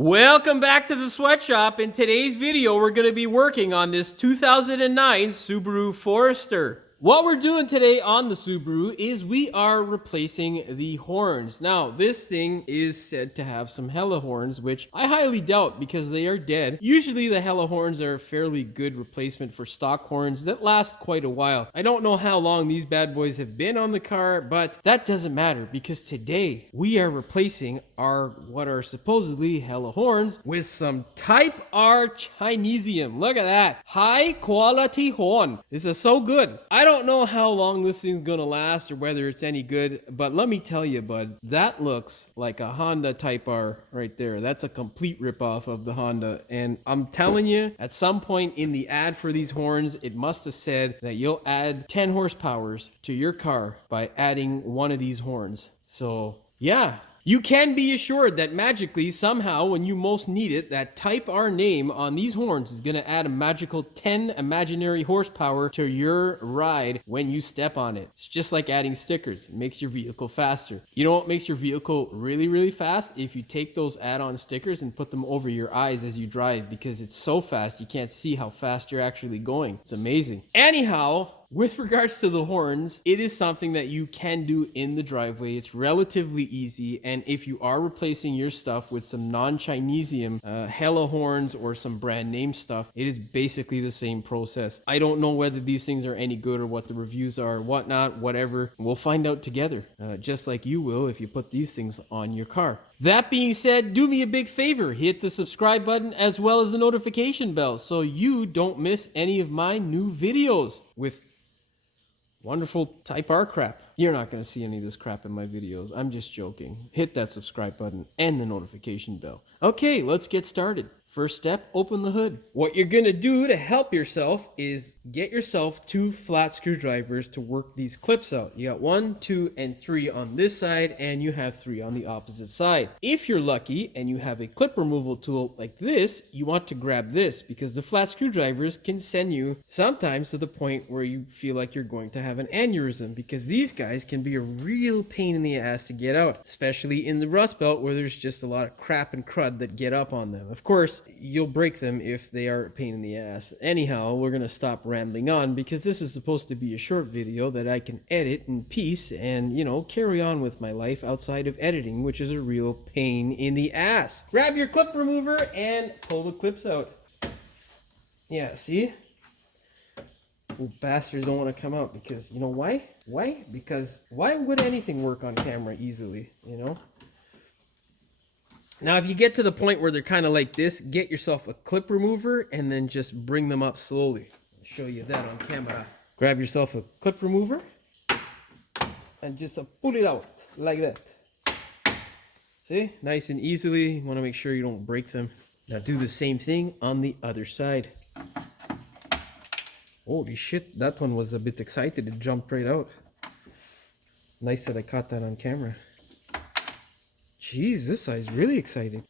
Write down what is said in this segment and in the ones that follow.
Welcome back to the sweatshop. In today's video, we're going to be working on this 2009 Subaru Forester. What we're doing today on the Subaru is we are replacing the horns. Now, this thing is said to have some hella horns, which I highly doubt because they are dead. Usually the hella horns are a fairly good replacement for stock horns that last quite a while. I don't know how long these bad boys have been on the car, but that doesn't matter because today we are replacing what are supposedly hella horns with some Type R Chinesium. Look at that. High quality horn. This is so good. I don't know how long this thing's gonna last or whether it's any good, but let me tell you, bud, that looks like a Honda Type R right there. That's a complete ripoff of the Honda. And I'm telling you, at some point in the ad for these horns, it must have said that you'll add 10 horsepowers to your car by adding one of these horns. So, yeah. You can be assured that magically, somehow, when you most need it, that Type R name on these horns is going to add a magical 10 imaginary horsepower to your ride when you step on it. It's just like adding stickers. It makes your vehicle faster. You know what makes your vehicle really, really fast? If you take those add-on stickers and put them over your eyes as you drive, because it's so fast you can't see how fast you're actually going. It's amazing. Anyhow, with regards to the horns, it is something that you can do in the driveway. It's relatively easy, and if you are replacing your stuff with some non-Chinesium hella horns or some brand name stuff, it is basically the same process. I don't know whether these things are any good or what the reviews are, whatnot, whatever. We'll find out together, just like you will if you put these things on your car. That being said, do me a big favor, hit the subscribe button as well as the notification bell so you don't miss any of my new videos with wonderful Type R crap. You're not going to see any of this crap in my videos. I'm just joking. Hit that subscribe button and the notification bell. Okay, let's get started. First step, open the hood. What you're going to do to help yourself is get yourself 2 flat screwdrivers to work these clips out. You got 1, 2, and 3 on this side, and you have 3 on the opposite side. If you're lucky and you have a clip removal tool like this, you want to grab this because the flat screwdrivers can send you sometimes to the point where you feel like you're going to have an aneurysm, because these guys can be a real pain in the ass to get out, especially in the Rust Belt where there's just a lot of crap and crud that get up on them. Of course, you'll break them if they are a pain in the ass. Anyhow, we're going to stop rambling on because this is supposed to be a short video that I can edit in peace and, carry on with my life outside of editing, which is a real pain in the ass. Grab your clip remover and pull the clips out. Yeah, see? Oh, bastards don't want to come out because, you know why? Why? Because why would anything work on camera easily, Now, if you get to the point where they're kind of like this, get yourself a clip remover and then just bring them up slowly. I'll show you that on camera. Grab yourself a clip remover and just pull it out like that. See? Nice and easily. You want to make sure you don't break them. Now do the same thing on the other side. Holy shit, that one was a bit excited. It jumped right out. Nice that I caught that on camera. Jeez, this side's really exciting.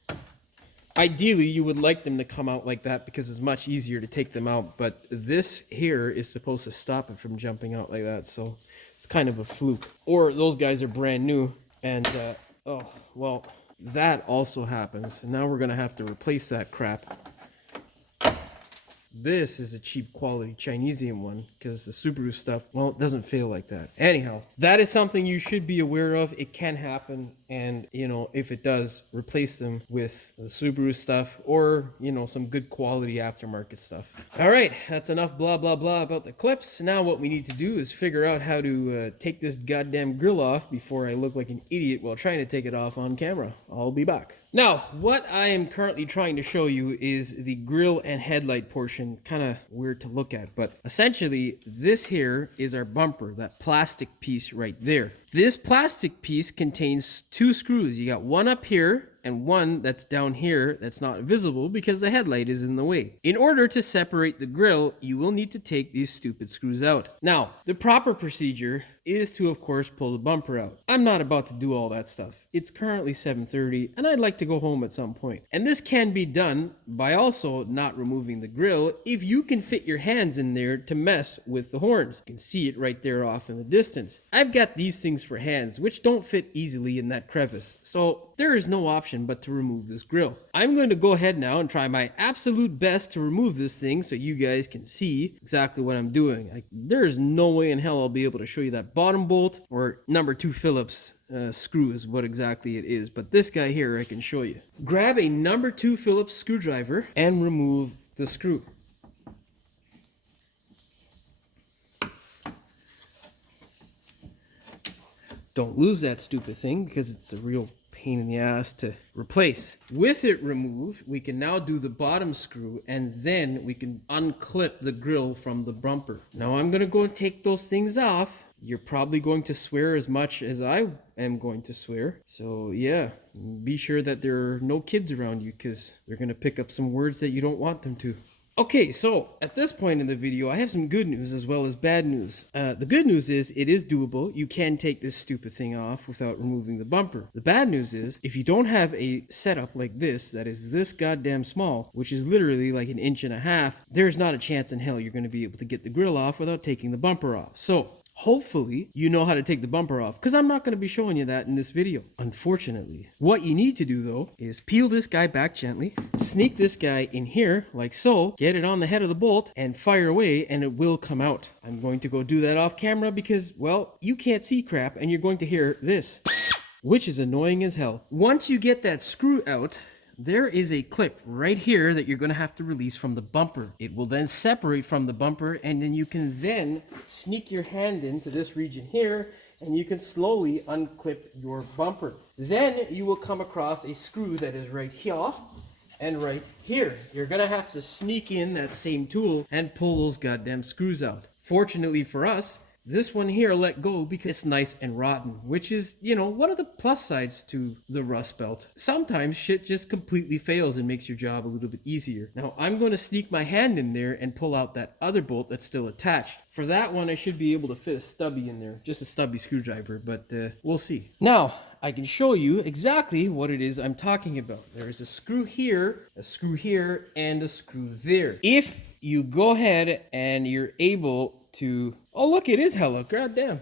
Ideally, you would like them to come out like that because it's much easier to take them out, but this here is supposed to stop it from jumping out like that, so it's kind of a fluke. Or those guys are brand new, and, oh, well, that also happens. Now we're going to have to replace that crap. This is a cheap quality Chinesium one because the Subaru stuff, well, it doesn't fail like that. Anyhow, that is something you should be aware of. It can happen. And, if it does, replace them with the Subaru stuff or, some good quality aftermarket stuff. All right, that's enough blah, blah, blah about the clips. Now what we need to do is figure out how to take this goddamn grill off before I look like an idiot while trying to take it off on camera. I'll be back. Now, what I am currently trying to show you is the grille and headlight portion. Kind of weird to look at, but essentially this here is our bumper, that plastic piece right there. This plastic piece contains 2 screws. You got one up here and one that's down here that's not visible because the headlight is in the way. In order to separate the grille, you will need to take these stupid screws out. Now, the proper procedure is to, of course, pull the bumper out. I'm not about to do all that stuff. It's currently 7:30 and I'd like to go home at some point. And this can be done by also not removing the grill if you can fit your hands in there to mess with the horns. You can see it right there off in the distance. I've got these things for hands which don't fit easily in that crevice. So there is no option but to remove this grill. I'm going to go ahead now and try my absolute best to remove this thing so you guys can see exactly what I'm doing. There is no way in hell I'll be able to show you that bottom bolt or number 2 Phillips screw is what exactly it is, but this guy here I can show you. Grab a number 2 Phillips screwdriver and remove the screw. Don't lose that stupid thing because it's a real pain in the ass to replace. With it removed, we can now do the bottom screw and then we can unclip the grill from the bumper. Now I'm going to go and take those things off. You're probably going to swear as much as I am going to swear. So yeah, be sure that there are no kids around you because they're going to pick up some words that you don't want them to. Okay, so at this point in the video, I have some good news as well as bad news. The good news is it is doable. You can take this stupid thing off without removing the bumper. The bad news is if you don't have a setup like this that is this goddamn small, which is literally like 1.5 inches, there's not a chance in hell you're going to be able to get the grill off without taking the bumper off. So hopefully you know how to take the bumper off because I'm not going to be showing you that in this video, unfortunately. What you need to do though is peel this guy back gently, sneak this guy in here like so, get it on the head of the bolt and fire away and it will come out. I'm going to go do that off camera because, well, you can't see crap and you're going to hear this, which is annoying as hell. Once you get that screw out, there is a clip right here that you're going to have to release from the bumper. It will then separate from the bumper and then you can then sneak your hand into this region here and you can slowly unclip your bumper. Then you will come across a screw that is right here and right here. You're going to have to sneak in that same tool and pull those goddamn screws out. Fortunately for us, this one here let go because it's nice and rotten, which is, you know, one of the plus sides to the rust belt. Sometimes shit just completely fails and makes your job a little bit easier. Now, I'm going to sneak my hand in there and pull out that other bolt that's still attached. For that one, I should be able to fit a stubby in there, just a stubby screwdriver, but we'll see. Now, I can show you exactly what it is I'm talking about. There's a screw here, and a screw there. If you go ahead and you're able to... Oh, look, it is hella. God damn.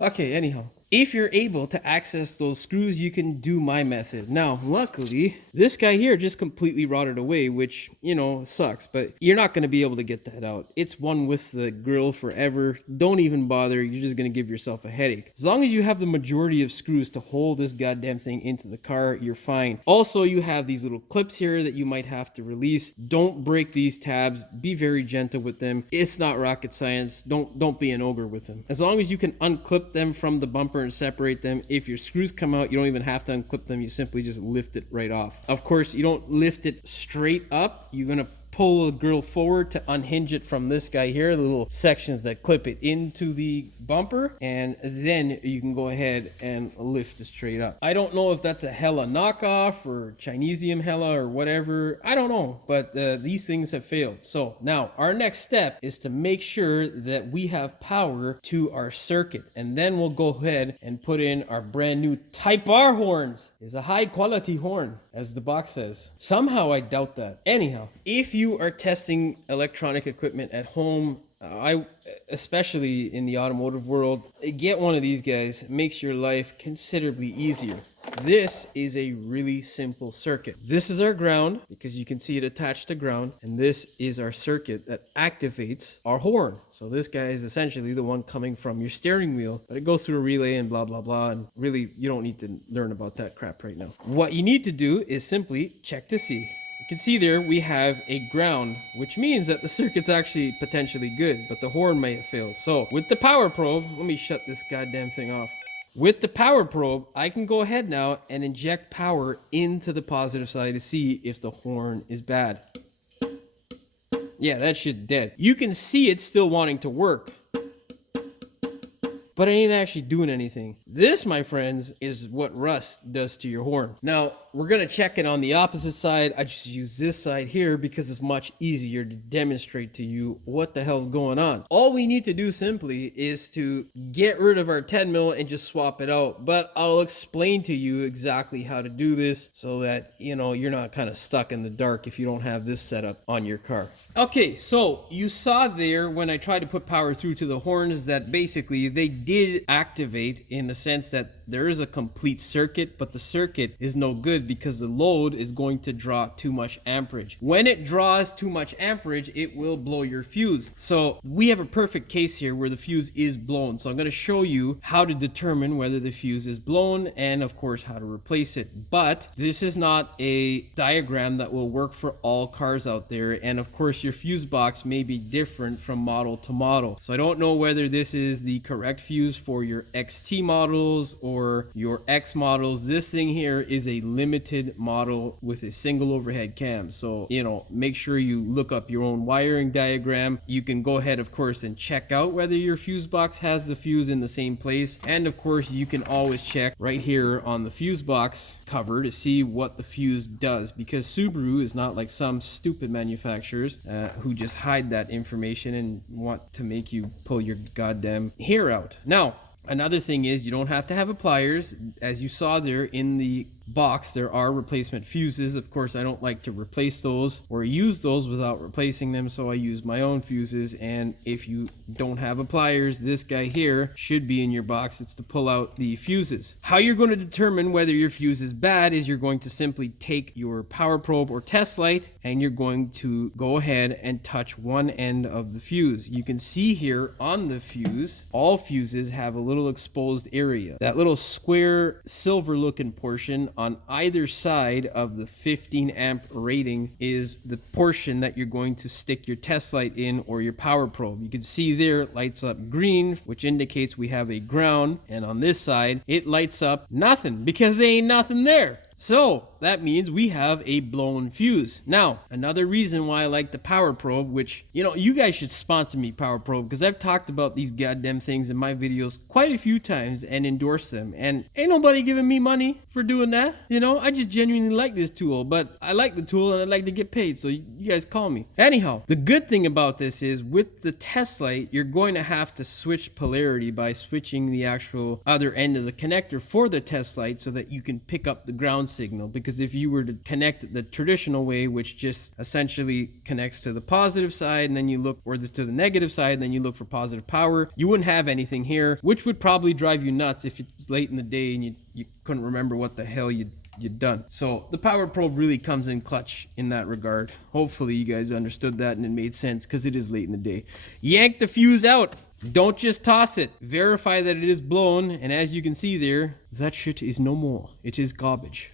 Okay, anyhow. If you're able to access those screws, you can do my method. Now, luckily, this guy here just completely rotted away, which, you know, sucks, but you're not going to be able to get that out. It's one with the grill forever. Don't even bother. You're just going to give yourself a headache. As long as you have the majority of screws to hold this goddamn thing into the car, you're fine. Also, you have these little clips here that you might have to release. Don't break these tabs. Be very gentle with them. It's not rocket science. Don't be an ogre with them. As long as you can unclip them from the bumper and separate them. If your screws come out, you don't even have to unclip them. You simply just lift it right off. Of course, you don't lift it straight up. You're going to pull the grill forward to unhinge it from this guy here, the little sections that clip it into the bumper, and then you can go ahead and lift it straight up. I don't know if that's a hella knockoff or Chinesium hella or whatever. I don't know, but these things have failed. So now our next step is to make sure that we have power to our circuit, and then we'll go ahead and put in our brand new Type R horns. It's a high quality horn, as the box says. Somehow I doubt that. Anyhow, if you are testing electronic equipment at home, especially in the automotive world, get one of these guys. It makes your life considerably easier. This is a really simple circuit. This is our ground because you can see it attached to ground, and this is our circuit that activates our horn. So this guy is essentially the one coming from your steering wheel, but it goes through a relay and blah blah blah, and really you don't need to learn about that crap right now. What you need to do is simply check to see. You can see there we have a ground, which means that the circuit's actually potentially good, but the horn may have failed. So with the power probe, let me shut this goddamn thing off. With the power probe, I can go ahead now and inject power into the positive side to see if the horn is bad. Yeah, that shit's dead. You can see it's still wanting to work. but it ain't actually doing anything. This, my friends, is what rust does to your horn. Now, we're gonna check it on the opposite side. I just use this side here because it's much easier to demonstrate to you what the hell's going on. All we need to do simply is to get rid of our 10 mil and just swap it out. But I'll explain to you exactly how to do this so that, you know, you're not kind of stuck in the dark if you don't have this setup on your car. Okay, so you saw there when I tried to put power through to the horns that basically they did activate, in the sense that there is a complete circuit, but the circuit is no good because the load is going to draw too much amperage. When it draws too much amperage, it will blow your fuse. So we have a perfect case here where the fuse is blown. So I'm going to show you how to determine whether the fuse is blown and of course how to replace it. But this is not a diagram that will work for all cars out there. And of course your fuse box may be different from model to model. So I don't know whether this is the correct fuse for your XT models or your X models. This thing here is a limited model with a single overhead cam. So, you know, make sure you look up your own wiring diagram. You can go ahead, of course, and check out whether your fuse box has the fuse in the same place. And of course, you can always check right here on the fuse box cover to see what the fuse does, because Subaru is not like some stupid manufacturers who just hide that information and want to make you pull your goddamn hair out. Now, another thing is you don't have to have a pliers. As you saw there in the box, there are replacement fuses. Of course, I don't like to replace those or use those without replacing them, so I use my own fuses. And if you don't have a pliers, this guy here should be in your box. It's to pull out the fuses. How you're going to determine whether your fuse is bad is you're going to simply take your power probe or test light and you're going to go ahead and touch one end of the fuse. You can see here on the fuse, all fuses have a little exposed area. That little square silver looking portion on either side of the 15 amp rating is the portion that you're going to stick your test light in or your power probe. You can see there it lights up green, which indicates we have a ground, and on this side it lights up nothing because there ain't nothing there. So that means we have a blown fuse. Now, another reason why I like the power probe, which, you know, you guys should sponsor me, power probe, because I've talked about these goddamn things in my videos quite a few times and endorsed them. And ain't nobody giving me money for doing that. You know, I just genuinely like this tool, but I like the tool and I'd like to get paid. So you guys call me. Anyhow, the good thing about this is with the test light, you're going to have to switch polarity by switching the actual other end of the connector for the test light so that you can pick up the ground signal. Because if you were to connect the traditional way, which just essentially connects to the positive side and then you look, or to the negative side and then you look for positive power, you wouldn't have anything here, which would probably drive you nuts if it's late in the day and you couldn't remember what the hell you'd done. So the power probe really comes in clutch in that regard. Hopefully you guys understood that and it made sense, because it is late in the day. Yank the fuse out. Don't just toss it. Verify that it is blown, and as you can see there, that shit is no more. It is garbage.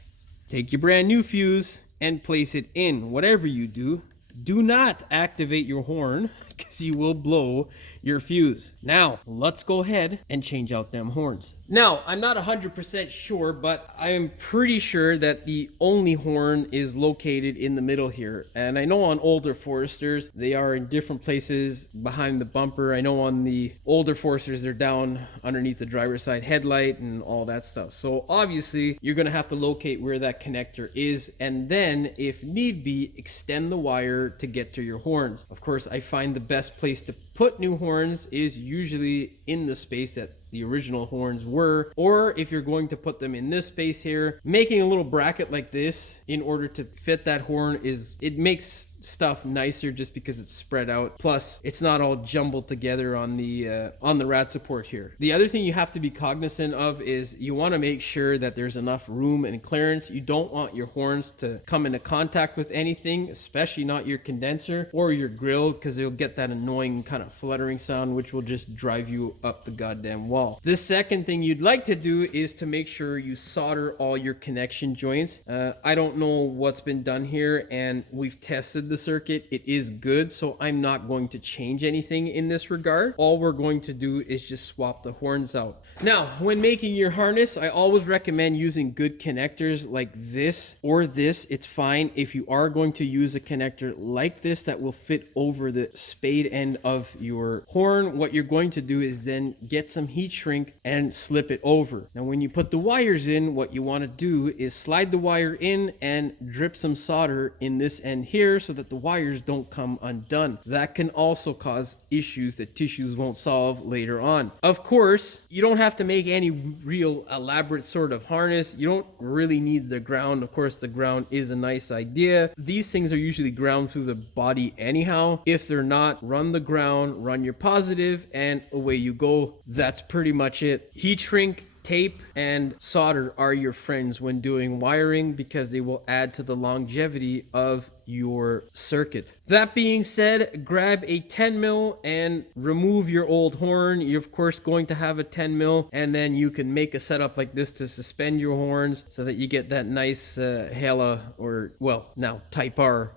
Take your brand new fuse and place it in. Whatever you do, do not activate your horn because you will blow your fuse. Now, let's go ahead and change out them horns. Now, I'm not 100% sure, but I am pretty sure that the only horn is located in the middle here. And I know on older Foresters, they are in different places behind the bumper. I know on the older Foresters, they're down underneath the driver's side headlight and all that stuff. So obviously, you're gonna have to locate where that connector is, and then, if need be, extend the wire to get to your horns. Of course, I find the best place to put new horns is usually in the space that the original horns were, or if you're going to put them in this space here, making a little bracket like this in order to fit that horn it makes stuff nicer just because it's spread out. Plus, it's not all jumbled together on the rad support here. The other thing you have to be cognizant of is you want to make sure that there's enough room and clearance. You don't want your horns to come into contact with anything, especially not your condenser or your grill, because you'll get that annoying kind of fluttering sound, which will just drive you up the goddamn wall. The second thing you'd like to do is to make sure you solder all your connection joints. I don't know what's been done here, and we've tested the circuit. It is good, so I'm not going to change anything in this regard. All we're going to do is just swap the horns out. Now, when making your harness, I always recommend using good connectors like this or this. It's fine. If you are going to use a connector like this that will fit over the spade end of your horn, what you're going to do is then get some heat shrink and slip it over. Now, when you put the wires in, what you want to do is slide the wire in and drip some solder in this end here so that the wires don't come undone. That can also cause issues that tissues won't solve later on. Of course, you don't have to make any real elaborate sort of harness. You don't really need the ground. Of course, the ground is a nice idea. These things are usually ground through the body anyhow. If they're not, run the ground, run your positive, and away you go. That's pretty much it. Heat shrink, tape, and solder are your friends when doing wiring because they will add to the longevity of your circuit. That being said, grab a 10 mil and remove your old horn. You're of course going to have a 10 mil, and then you can make a setup like this to suspend your horns so that you get that nice Hella, or well, now Type R.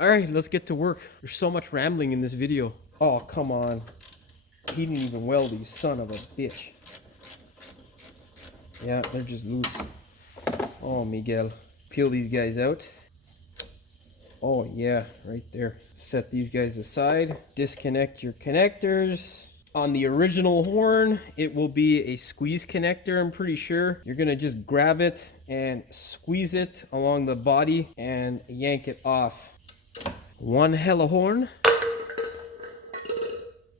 All right, let's get to work. There's so much rambling in this video. Oh, come on. He didn't even weld these, son of a bitch. Yeah, they're just loose. Oh, Miguel. Peel these guys out. Oh, yeah, right there. Set these guys aside. Disconnect your connectors. On the original horn, it will be a squeeze connector, I'm pretty sure. You're going to just grab it and squeeze it along the body and yank it off. One Hella horn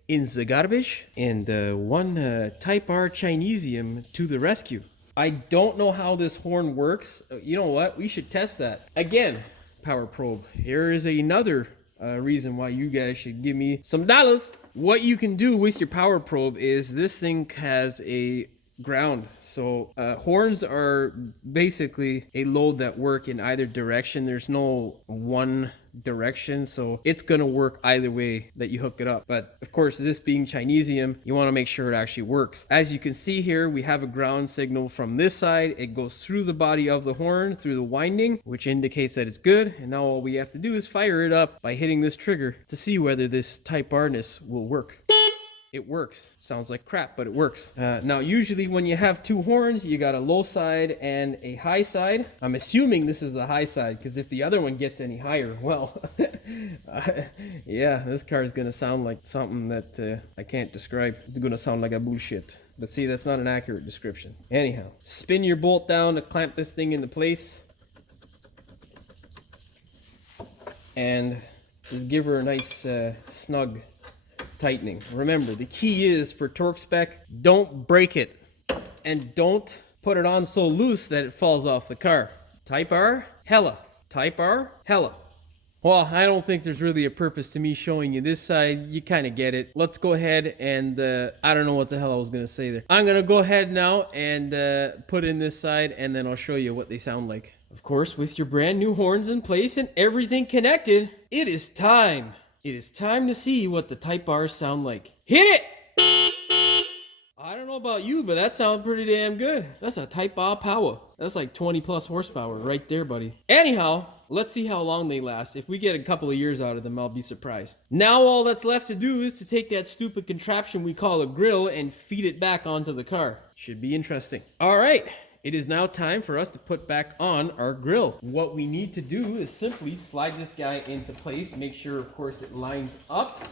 in the garbage, and one Type R Chinesium to the rescue. I don't know how this horn works. You know what? We should test that. Again, Power Probe. Here is another reason why you guys should give me some dollars. What you can do with your Power Probe is this thing has a ground. So horns are basically a load that work in either direction. There's no one direction, so it's gonna work either way that you hook it up. But of course, this being Chinesium, you want to make sure it actually works. As you can see here, we have a ground signal from this side. It goes through the body of the horn, through the winding, which indicates that it's good. And now all we have to do is fire it up by hitting this trigger to see whether this Type R-ness will work. It works. Sounds like crap, but it works. Now, usually when you have two horns, you got a low side and a high side. I'm assuming this is the high side, because if the other one gets any higher, well, yeah, this car is going to sound like something that I can't describe. It's going to sound like a bullshit. But see, that's not an accurate description. Anyhow, spin your bolt down to clamp this thing into place. And just give her a nice snug tightening. Remember, the key is for torque spec, don't break it and don't put it on so loose that it falls off the car. Type R, Hella. Type R, Hella. Well, I don't think there's really a purpose to me showing you this side. You kind of get it. Let's go ahead and I don't know what the hell I was going to say there. I'm going to go ahead now and put in this side, and then I'll show you what they sound like. Of course, with your brand new horns in place and everything connected, it is time. It is time to see what the Type R's sound like. Hit it! I don't know about you, but that sounds pretty damn good. That's a Type R power. That's like 20 plus horsepower right there, buddy. Anyhow, let's see how long they last. If we get a couple of years out of them, I'll be surprised. Now all that's left to do is to take that stupid contraption we call a grill and feed it back onto the car. Should be interesting. All right. It is now time for us to put back on our grill. What we need to do is simply slide this guy into place. Make sure, of course, it lines up.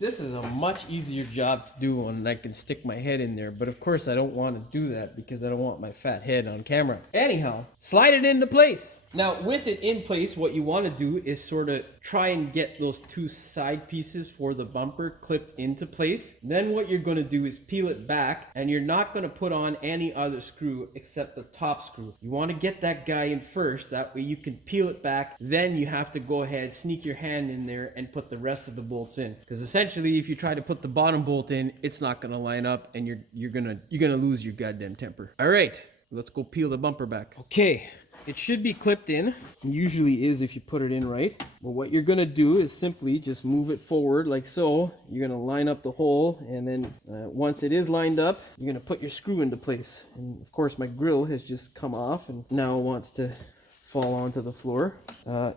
This is a much easier job to do when I can stick my head in there. But of course, I don't want to do that because I don't want my fat head on camera. Anyhow, slide it into place. Now, with it in place, what you want to do is sort of try and get those two side pieces for the bumper clipped into place. Then what you're going to do is peel it back, and you're not going to put on any other screw except the top screw. You want to get that guy in first. That way you can peel it back. Then you have to go ahead, sneak your hand in there, and put the rest of the bolts in. Because essentially, if you try to put the bottom bolt in, it's not going to line up, and you're gonna lose your goddamn temper. All right, let's go peel the bumper back. Okay. It should be clipped in. It usually is if you put it in right. But what you're going to do is simply just move it forward like so. You're going to line up the hole, and then once it is lined up, you're going to put your screw into place. And of course, my grill has just come off and now wants to fall onto the floor.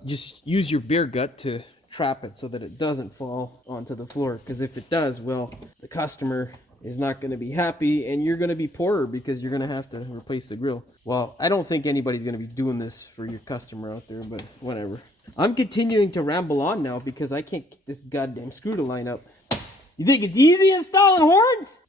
Just use your bear gut to trap it so that it doesn't fall onto the floor. Because if it does, well, the customer is not going to be happy and you're going to be poorer because you're going to have to replace the grill. Well, I don't think anybody's going to be doing this for your customer out there, but whatever. I'm continuing to ramble on now because I can't get this goddamn screw to line up. You think it's easy installing horns?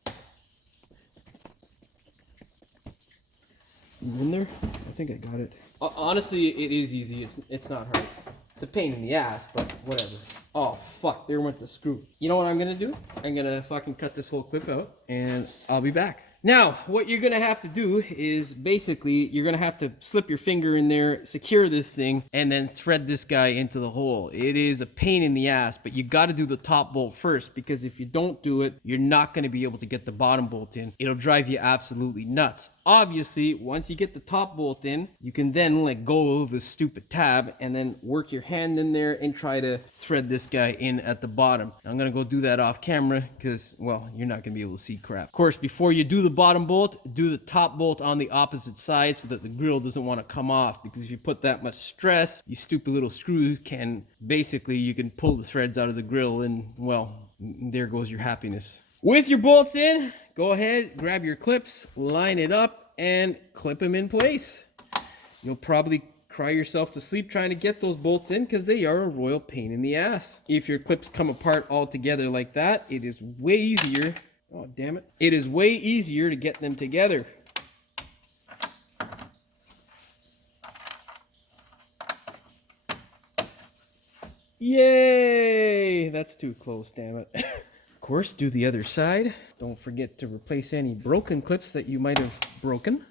You in there? I think I got it. Honestly, it is easy. It's not hard. It's a pain in the ass, but whatever. Oh, fuck. There went the screw. You know what I'm going to do? I'm going to fucking cut this whole clip out, and I'll be back. Now, what you're going to have to do is basically, you're going to have to slip your finger in there, secure this thing, and then thread this guy into the hole. It is a pain in the ass, but you got to do the top bolt first, because if you don't do it, you're not going to be able to get the bottom bolt in. It'll drive you absolutely nuts. Obviously, once you get the top bolt in, you can then let go of this stupid tab and then work your hand in there and try to thread this guy in at the bottom. I'm going to go do that off camera because, well, you're not going to be able to see crap. Of course, before you do the bottom bolt, do the top bolt on the opposite side so that the grill doesn't want to come off, because if you put that much stress, you stupid little screws can basically, you can pull the threads out of the grill and, well, there goes your happiness. With your bolts in, go ahead, grab your clips, line it up, and clip them in place. You'll probably cry yourself to sleep trying to get those bolts in because they are a royal pain in the ass. If your clips come apart all together like that, it is way easier. Oh, damn it. It is way easier to get them together. Yay! That's too close, damn it. Of course, do the other side. Don't forget to replace any broken clips that you might have broken.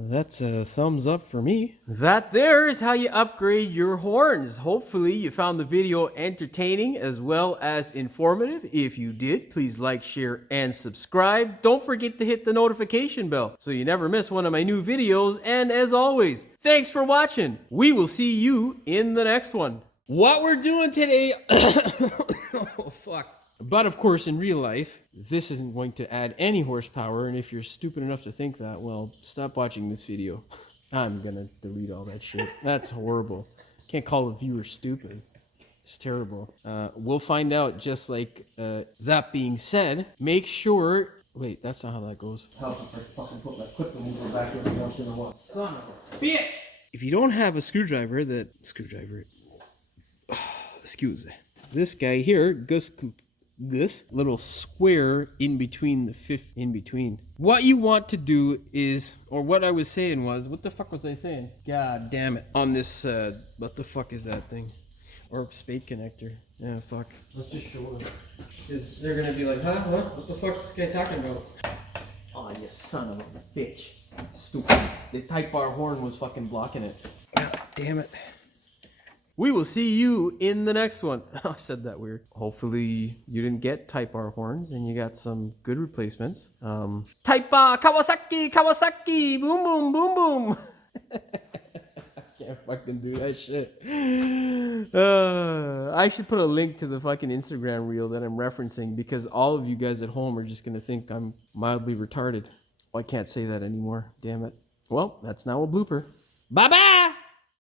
That's a thumbs up for me. That there is how you upgrade your horns. Hopefully you found the video entertaining as well as informative. If you did, please like, share, and subscribe. Don't forget to hit the notification bell so you never miss one of my new videos. And as always, thanks for watching. We will see you in the next one. What we're doing today... oh, fuck. But of course, in real life, this isn't going to add any horsepower, and if you're stupid enough to think that, well, stop watching this video. I'm gonna delete all that shit. That's horrible. Can't call a viewer stupid. It's terrible. We'll find out, just like that being said, make sure... Wait, that's not how that goes. Help if I fucking put my clip remover back in the once in a while. Son of a bitch! If you don't have a screwdriver excuse me. This guy here, this little square in between what you want to do is, or what I was saying was, what the fuck was I saying? God damn it. On this, what the fuck is that thing? Or spade connector. Yeah, fuck. Let's just show them. Because they're gonna be like, huh? What the fuck's this guy talking about? Oh, you son of a bitch. Stupid. The Type R horn was fucking blocking it. God damn it. We will see you in the next one. I said that weird. Hopefully you didn't get Type R horns and you got some good replacements. Type R, Kawasaki, boom, boom, boom, boom. I can't fucking do that shit. I should put a link to the fucking Instagram reel that I'm referencing, because all of you guys at home are just going to think I'm mildly retarded. Well, I can't say that anymore. Damn it. Well, that's now a blooper. Bye-bye.